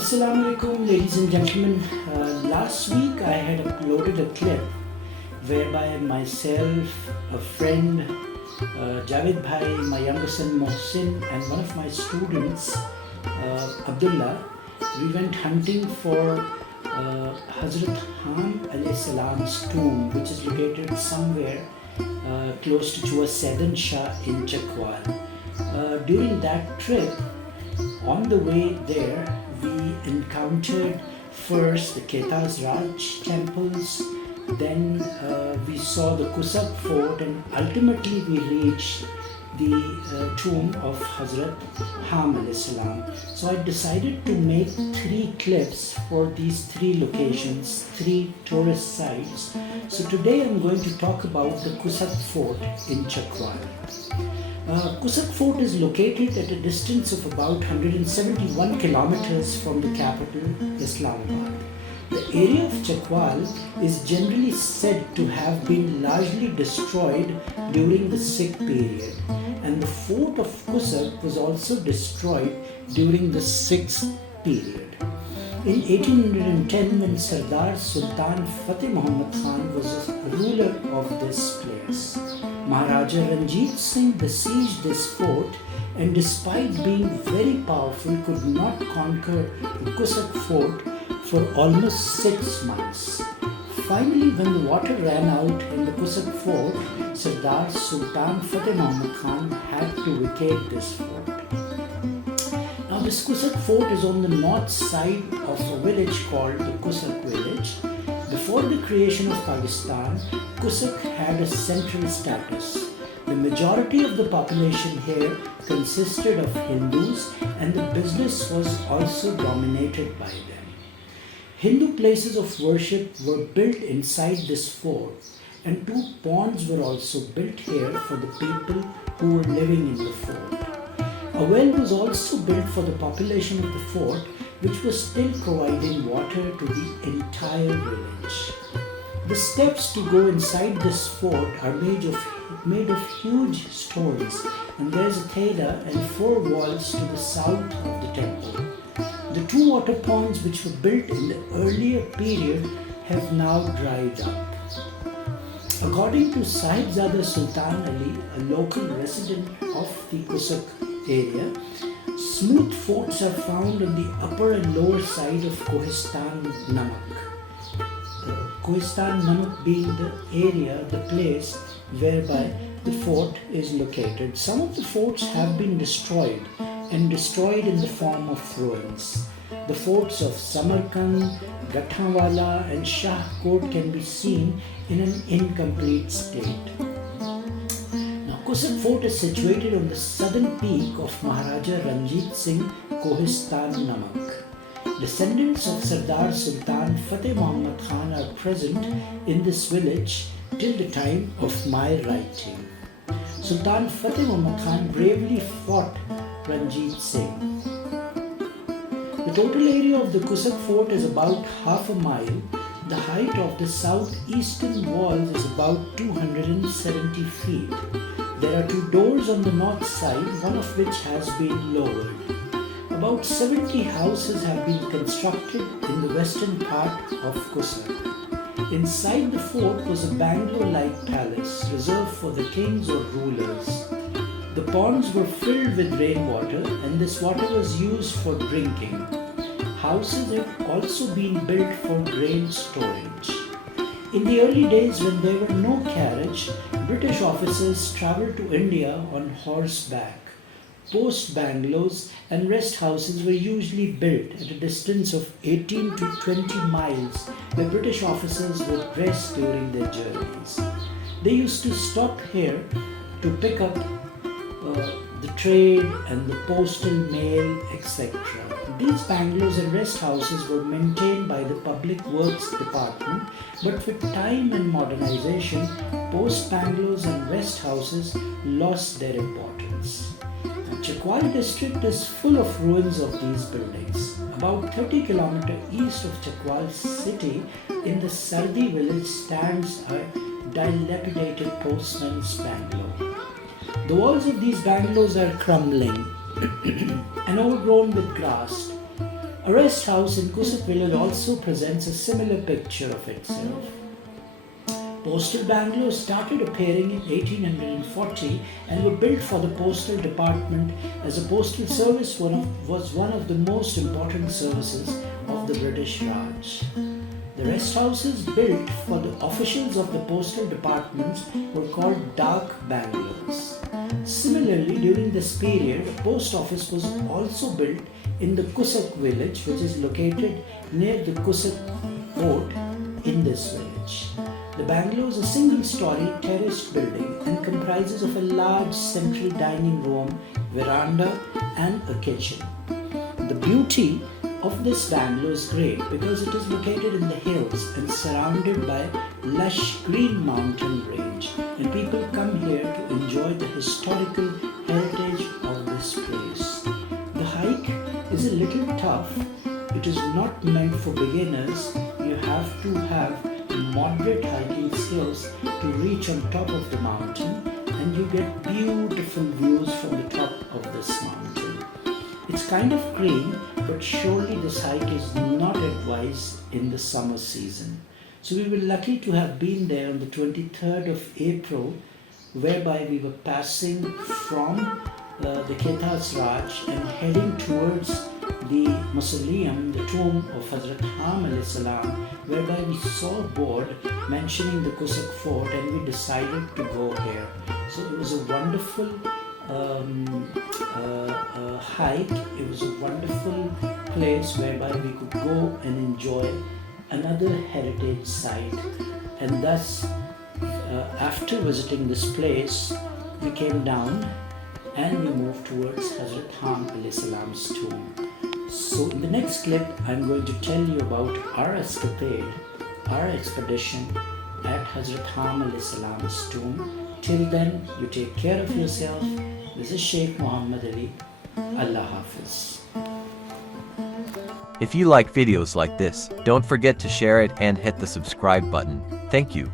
Assalamu alaikum, ladies and gentlemen. Last week I had uploaded a clip whereby myself, a friend, Javed Bhai, my younger son Mohsin, and one of my students, Abdullah, we went hunting for Hazrat Ham alayhi salam's tomb, which is located somewhere close to Chua Sedan Shah in Chakwal. During that trip, on the way there, we encountered first the Ketas Raj temples, then we saw the Kusak fort, and ultimately we reached the tomb of Hazrat Ham alayhi salam. So I decided to make 3 clips for these 3 locations, 3 tourist sites. So today I'm going to talk about the Kusak fort in Chakwal. Kusak fort is located at a distance of about 171 kilometers from the capital, Islamabad. The area of Chakwal is generally said to have been largely destroyed during the Sikh period, and the fort of Kusak was also destroyed during the 6th period. In 1810, when Sardar Sultan Fateh Muhammad Khan was a ruler of this place, Maharaja Ranjit Singh besieged this fort, and despite being very powerful, could not conquer the Kusak fort for almost 6 months. Finally, when the water ran out in the Kusak fort, Sardar Sultan Fateh Muhammad Khan had to vacate this fort. Now, this Kusak fort is on the north side of a village called the Kusak village. Before the creation of Pakistan, Kusak had a central status. The majority of the population here consisted of Hindus, and the business was also dominated by them. Hindu places of worship were built inside this fort, and 2 ponds were also built here for the people who were living in the fort. A well was also built for the population of the fort, which was still providing water to the entire village. The steps to go inside this fort are made of huge stones, and there is a theda and 4 walls to the south of the temple. The 2 water ponds which were built in the earlier period have now dried up. According to Sahibzada Sultan Ali, a local resident of the Kusak area, smooth forts are found on the upper and lower side of Kohistan Namak. Kohistan Namak being the area, the place whereby the fort is located. Some of the forts have been destroyed in the form of ruins. The forts of Samarkand, Gathanwala and Shahkot can be seen in an incomplete state. Now, Kusak fort is situated on the southern peak of Maharaja Ranjit Singh Kohistan Namak. Descendants of Sardar Sultan Fateh Muhammad Khan are present in this village till the time of my writing. Sultan Fateh Muhammad Khan bravely fought Ranjit Singh. The total area of the Kusak fort is about half a mile. The height of the southeastern wall is about 270 feet. There are 2 doors on the north side, one of which has been lowered. About 70 houses have been constructed in the western part of Kusak. Inside the fort was a bungalow-like palace reserved for the kings or rulers. The ponds were filled with rainwater, and this water was used for drinking. Houses have also been built for grain storage. In the early days, when there were no carriage, British officers travelled to India on horseback. Post bungalows and rest houses were usually built at a distance of 18 to 20 miles where British officers would rest during their journeys. They used to stop here to pick up the trade and the postal mail, etc. These bungalows and rest houses were maintained by the Public Works Department, but with time and modernization, post bungalows and rest houses lost their importance. Chakwal district is full of ruins of these buildings. About 30 km east of Chakwal city, in the Sardi village, stands a dilapidated postman's bungalow. The walls of these bungalows are crumbling and overgrown with grass. A rest house in Kusak village also presents a similar picture of itself. Postal bungalows started appearing in 1840 and were built for the postal department, as a postal service was one of the most important services of the British Raj. The rest houses built for the officials of the postal departments were called dark bungalows. Similarly, during this period, a post office was also built in the Kusak village, which is located near the Kusak fort in this village. The bungalow is a single-story terraced building and comprises of a large central dining room, veranda and a kitchen. The beauty of this bungalow is great because it is located in the hills and surrounded by lush green mountain range, and people come here to enjoy the historical heritage of this place. The hike is a little tough. It is not meant for beginners. You have to have moderate hiking skills to reach on top of the mountain, and you get beautiful views from the top of this mountain. It's kind of green, but surely this hike is not advised in the summer season. So we were lucky to have been there on the 23rd of April, whereby we were passing from the Ketas Raj and heading towards the mausoleum, the tomb of Hazrat Ham alayhi salam, whereby we saw a board mentioning the Kusak fort, and we decided to go here. So it was a wonderful hike. It was a wonderful place whereby we could go and enjoy another heritage site. And thus, after visiting this place, we came down and we moved towards Hazrat Ham alayhi salam's tomb. So in the next clip, I'm going to tell you about our escapade, our expedition at Hazrat Ham alayhi salam's tomb. Till then, you take care of yourself. This is Sheikh Muhammad Ali. Allah Hafiz. If you like videos like this, don't forget to share it and hit the subscribe button. Thank you.